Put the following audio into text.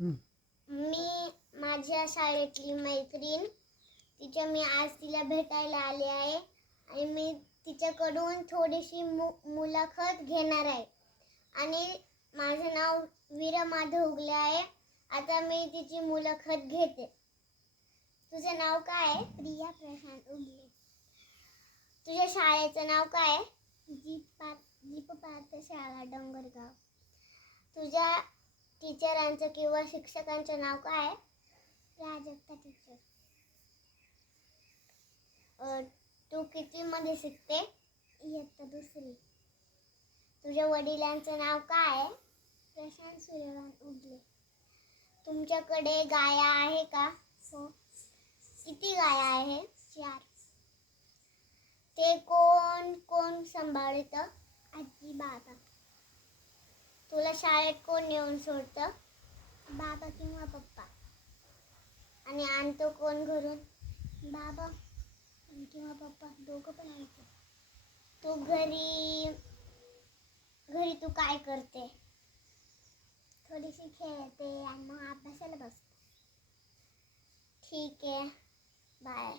मी माझ्या शाळेतली मैत्रीण. तिच्या मी आज तिला भेटायला आले आहे. आणि मी तिच्याकडून थोडीशी मु मुलाखत घेणार आहे. आणि माझं नाव वीरा माधव उगले आहे. आता मी तिची मुलाखत घेते. तुझं नाव काय आहे? प्रिया प्रशांत उगले. तुझ्या शाळेचं नाव काय आहे? जीपा जीपपार्थ शाळा डोंगरगाव. तुझ्या टीचरांचं किंवा शिक्षकांचं नाव काय? आहे प्राजक्ता टीचर तू कितीमध्ये शिकते? इयत्ता दुसरी. तुझ्या वडिलांचं नाव काय? आहे प्रशांत सूर्यकांत उगले. तुमच्याकडे गाया आहे का? हो. किती गाया आहे? चार. ते कोण कोण सांभाळतं? आजी बाबा. तुला शाळेत कोण नेऊन सोडतं? बाबा किंवा पप्पा? आणि आणतो कोण घरून? बाबा किंवा पप्पा? दोघं पण आणतो. तू घरी घरी तू काय करते? थोडीशी खेळते आणि मग अभ्यासाला बसते. ठीक आहे. बाय.